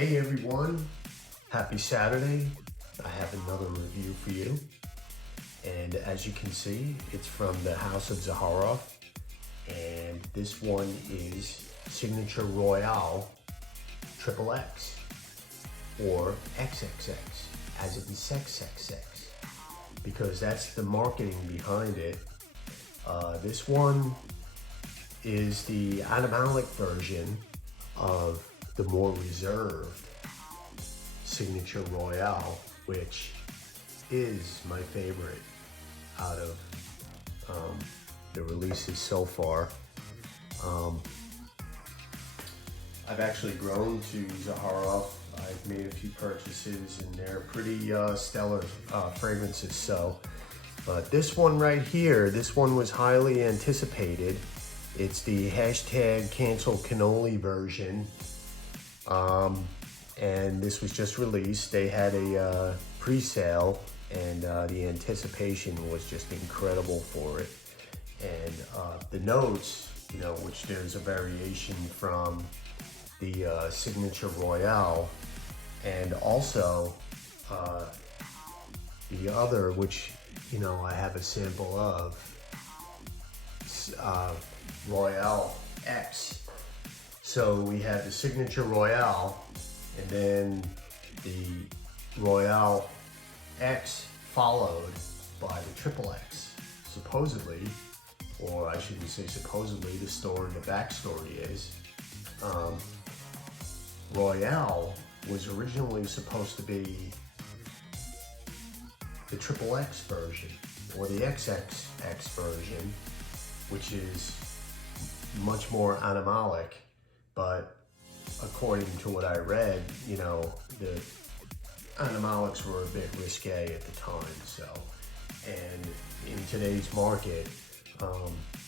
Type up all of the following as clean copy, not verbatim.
Hey everyone, happy Saturday. I have another review for you. And as you can see, it's from the house of Zaharoff. And this one is Signature Royale XXX or XXX, as in XXX, because that's the marketing behind it. This one is the animalic version of the more reserved Signature Royale, which is my favorite out of the releases so far. I've actually grown to Zaharoff. I've made a few purchases and they're pretty stellar fragrances. But this one right here, this one was highly anticipated. It's the hashtag cancel cannoli version. And this was just released. They had a pre-sale and the anticipation was just incredible for it. And the notes, you know, which there's a variation from the Signature Royale, and also the other, which, you know, I have a sample of, Royale X. So we had the Signature Royale and then the Royale X followed by the XXX, supposedly, or I shouldn't say supposedly, the story, the backstory is, Royale was originally supposed to be the XXX version, or the XXX version, which is much more animalic, but according to what I read, you know, the animalics were a bit risque at the time. So, and in today's market,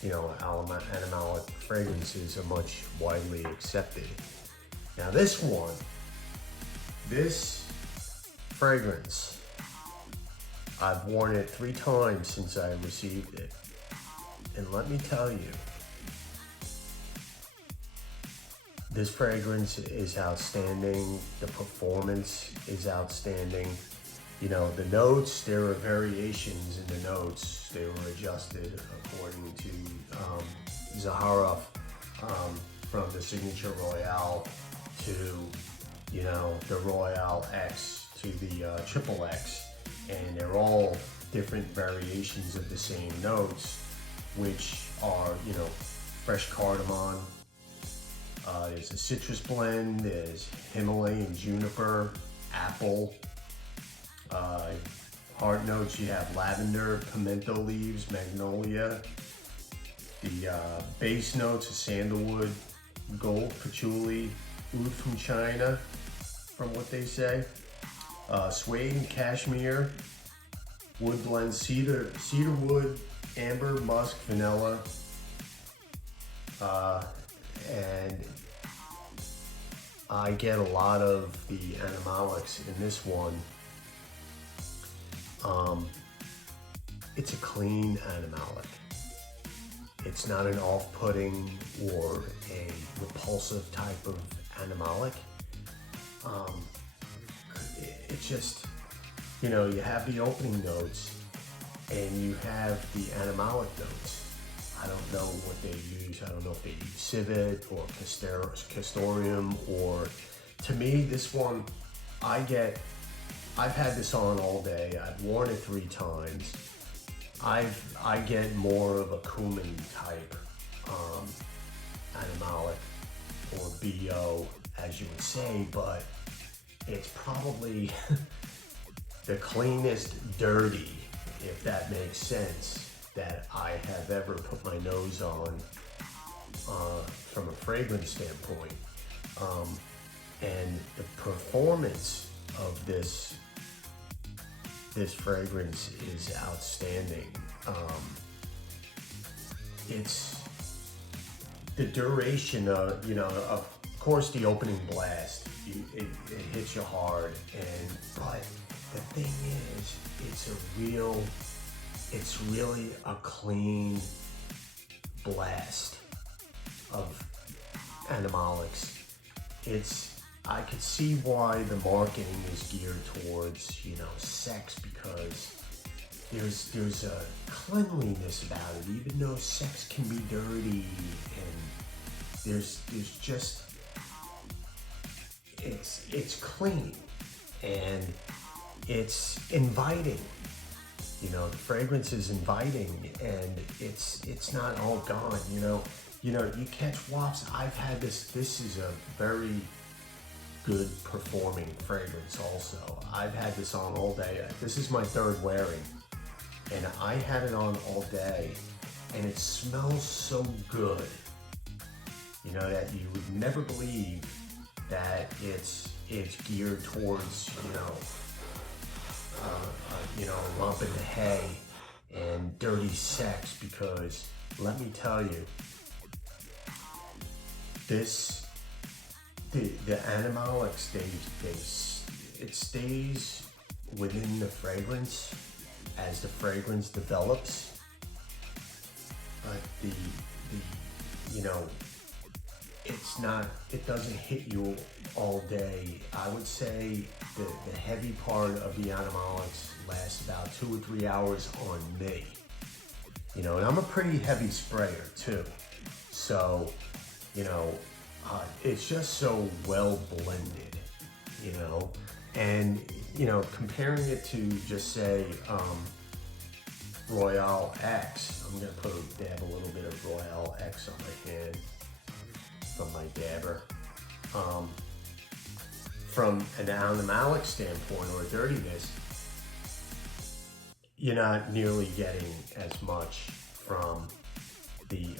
you know, animalic fragrances are much widely accepted. Now this one, this fragrance, I've worn it 3 times since I received it. And let me tell you, this fragrance is outstanding. The performance is outstanding. You know, the notes, there are variations in the notes. They were adjusted according to Zaharoff, from the Signature Royale to, you know, the Royale X to the XXX. And they're all different variations of the same notes, which are, you know, fresh cardamom, there's a citrus blend, there's Himalayan juniper, apple, heart notes, you have lavender, pimento leaves, magnolia. The base notes are sandalwood, gold patchouli, oud from China, from what they say. Suede and cashmere, wood blend, cedar wood, amber, musk, vanilla, and I get a lot of the animalics in this one. It's a clean animalic. It's not an off-putting or a repulsive type of animalic. It's just, you know, you have the opening notes and you have the animalic notes. I don't know what they use. I don't know if they use civet or castoreum, or, to me, this one, I've had this on all day. I've worn it 3 times. I get more of a cumin type animalic, or BO, as you would say, but it's probably the cleanest dirty, if that makes sense, that I have ever put my nose on from a fragrance standpoint. And the performance of this fragrance is outstanding. It's the duration of, you know, of course the opening blast, it hits you hard, but the thing is, it's really a clean blast of animalics. It's I could see why the marketing is geared towards, you know, sex, because there's a cleanliness about it, even though sex can be dirty, and there's just, it's clean and it's inviting. You know, the fragrance is inviting, and it's not all gone. You catch wafts. I've had this. This is a very good performing fragrance. Also, I've had this on all day. This is my third wearing, and I had it on all day, and it smells so good. You know, that you would never believe that it's geared towards, a lump in the hay and dirty sex, because let me tell you, the animalic it stays within the fragrance as the fragrance develops, but it doesn't hit you all day. I would say the heavy part of the animalics lasts about 2 or 3 hours on me. And I'm a pretty heavy sprayer too. So, it's just so well blended, and, comparing it to just say, Royale X, I'm gonna dab a little bit of Royale X on my hand from my dabber. From an animalic standpoint or dirtiness, you're not nearly getting as much from the,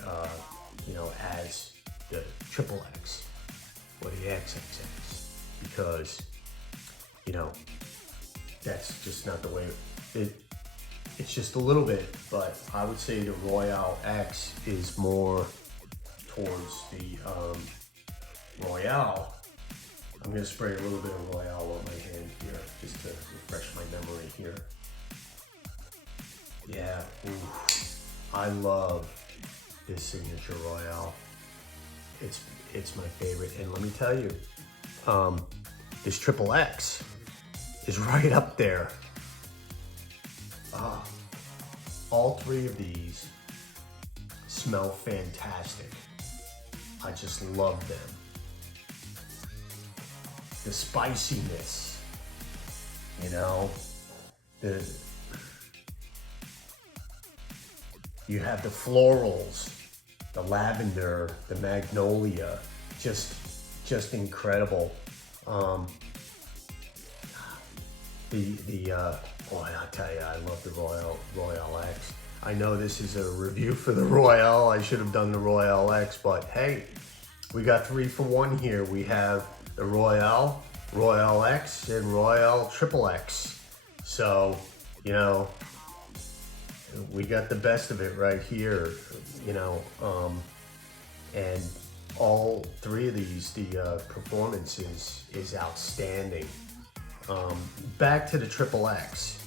as the XXX or the XXX, because, that's just not the way it's just a little bit, but I would say the Royale X is more towards the Royale. I'm going to spray a little bit of Royale on my hand here, just to refresh my memory here. Yeah, I love this signature Royale. It's my favorite, and let me tell you, this XXX is right up there. All three of these smell fantastic. I just love them. The spiciness, you have the florals, the lavender, the magnolia, just incredible. Boy, I tell you, I love the Royale X. I know this is a review for the Royale. I should have done the Royale X, but hey, we got 3 for 1 here. We have the Royale, Royale X, and Royale XXX. So, we got the best of it right here, and all 3 of these, the performance is outstanding. Back to the XXX.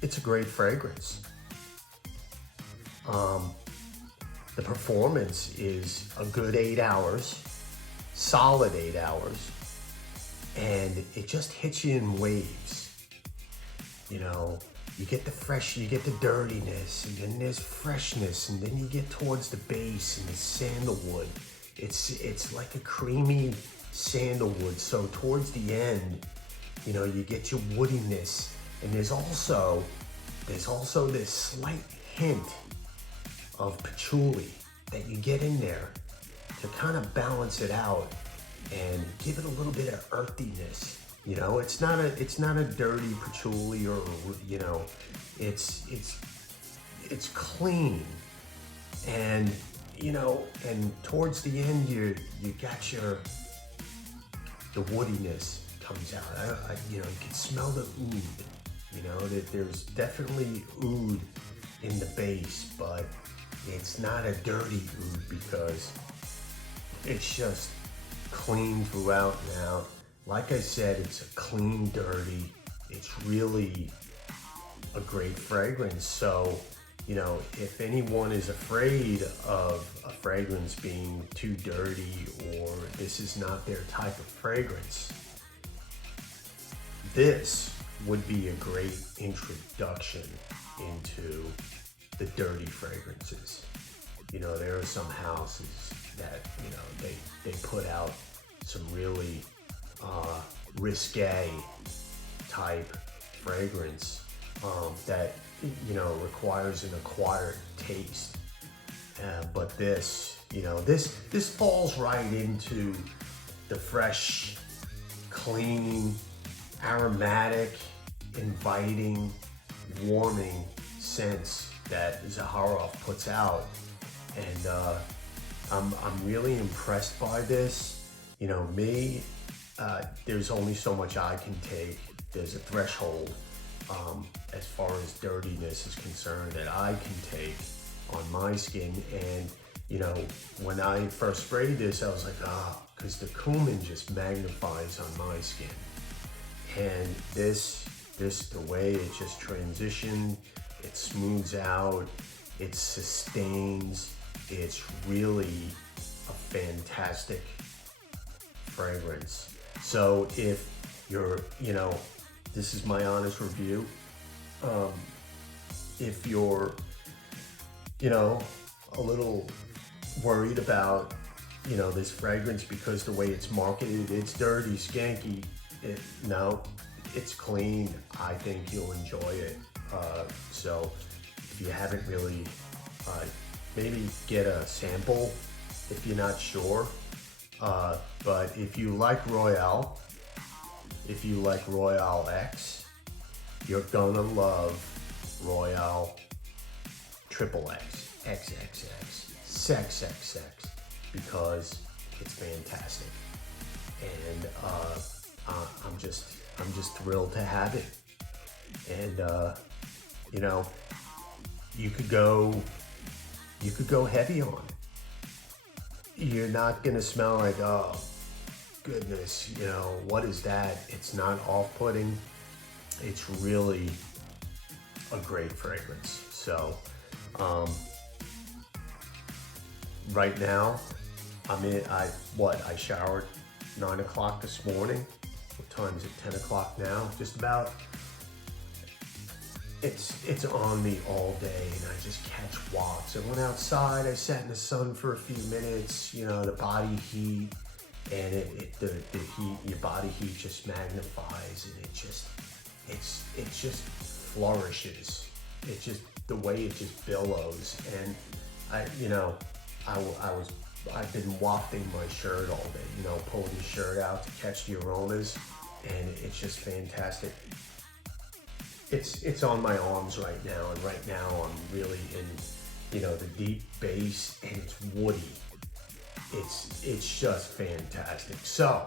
It's a great fragrance. The performance is a good 8 hours, solid 8 hours, and it just hits you in waves. You get the dirtiness, and then there's freshness, and then you get towards the base and the sandalwood. It's like a creamy sandalwood. So towards the end, you get your woodiness, and there's also this slight hint of patchouli that you get in there to kind of balance it out and give it a little bit of earthiness. It's not a dirty patchouli, or it's clean, and and towards the end you got the woodiness comes out. You can smell the oud. That there's definitely oud in the base, but it's not a dirty oud, because it's just clean throughout now. Like I said, it's a clean, dirty. It's really a great fragrance. So, you know, if anyone is afraid of a fragrance being too dirty or this is not their type of fragrance, this would be a great introduction into the dirty fragrances. You know, there are some houses that, you know, they put out some really risque type fragrance that, you know, requires an acquired taste. But this, you know, this falls right into the fresh, clean, aromatic, inviting, warming scents that Zaharoff puts out. And I'm really impressed by this. You know, me, there's only so much I can take. There's a threshold as far as dirtiness is concerned that I can take on my skin. And, you know, when I first sprayed this, I was like, because the cumin just magnifies on my skin. And this, the way it just transitioned, it smooths out, it sustains. It's really a fantastic fragrance. So if you're, you know, this is my honest review. If you're, you know, a little worried about, you know, this fragrance because the way it's marketed, it's dirty, skanky. No, it's clean. I think you'll enjoy it. So if you haven't really, maybe get a sample if you're not sure. But if you like Royale, if you like Royale X, you're gonna love Royale XXX, XXX, XXX, because it's fantastic. And I'm just thrilled to have it. And you know, you could go heavy on it. You're not gonna smell like, oh goodness, you know, what is that? It's not off-putting. It's really a great fragrance. So right now I showered 9 o'clock this morning. What time is it? 10 o'clock now, just about. It's on me all day, and I just catch wafts. I went outside, I sat in the sun for a few minutes, you know, the body heat, and the heat, your body heat just magnifies, and it just flourishes. It's just the way it just billows. And I've been wafting my shirt all day, you know, pulling the shirt out to catch the aromas, and it's just fantastic. It's on my arms right now, and right now I'm really in, you know, the deep bass, and it's woody. It's just fantastic. So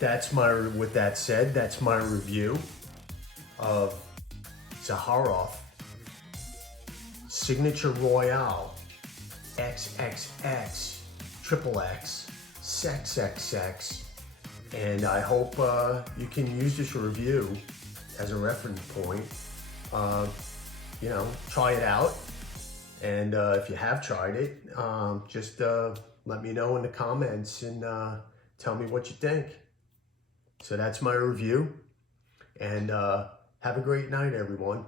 with that said, that's my review of Zaharoff Signature Royale XXX, XXX, XXX, and I hope you can use this review as a reference point. You know, try it out, and if you have tried it, just let me know in the comments and tell me what you think. So that's my review, and have a great night, everyone.